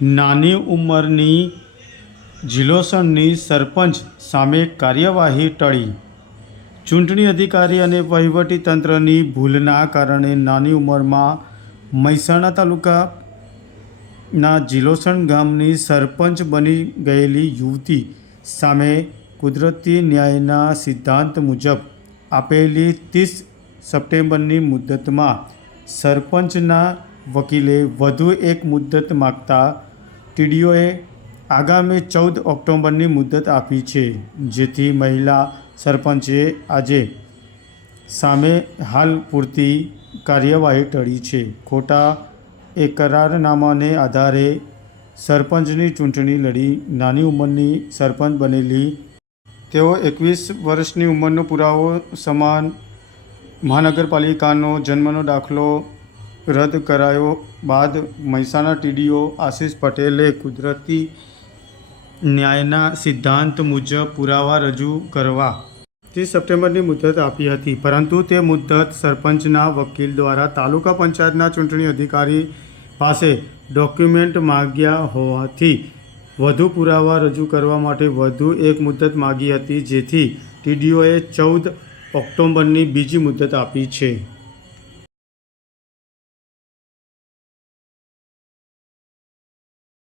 નાની ઉંમરની જિલોસનની સરપંચ સામે કાર્યવાહી ટળી. ચૂંટણી અધિકારી અને વહીવટીતંત્રની ભૂલના કારણે નાની ઉંમરમાં મહેસાણા તાલુકાના જિલોસણ ગામની સરપંચ બની ગયેલી યુવતી સામે કુદરતી ન્યાયના સિદ્ધાંત મુજબ આપેલી ત્રીસ સપ્ટેમ્બરની મુદ્દતમાં સરપંચના વકીલે વધુ એક મુદ્દત માગતા ટીડીઓએ આગામી ચૌદ ઓક્ટોબરની મુદત આપી છે, જેથી મહિલા સરપંચે આજે સામે હાલ પૂરતી કાર્યવાહી ટળી છે. ખોટા એ કરારનામાને આધારે સરપંચની ચૂંટણી લડી નાની ઉંમરની સરપંચ બનેલી. તેઓ એકવીસ વર્ષની ઉંમરનો પુરાવો સમાન મહાનગરપાલિકાનો જન્મનો દાખલો રદ કરાયો બાદ મહેસાણા ટીડીઓ આશિષ પટેલે કુદરતી ન્યાયના સિદ્ધાંત મુજબ પુરાવા રજૂ કરવા ત્રીસ સપ્ટેમ્બરની મુદત આપી હતી. પરંતુ તે મુદત સરપંચના વકીલ દ્વારા તાલુકા પંચાયતના ચૂંટણી અધિકારી પાસે ડોક્યુમેન્ટ માગ્યા હોવાથી વધુ પુરાવા રજૂ કરવા માટે વધુ એક મુદત માગી હતી, જેથી ટીડીઓએ ચૌદ ઓક્ટોબરની બીજી મુદત આપી છે.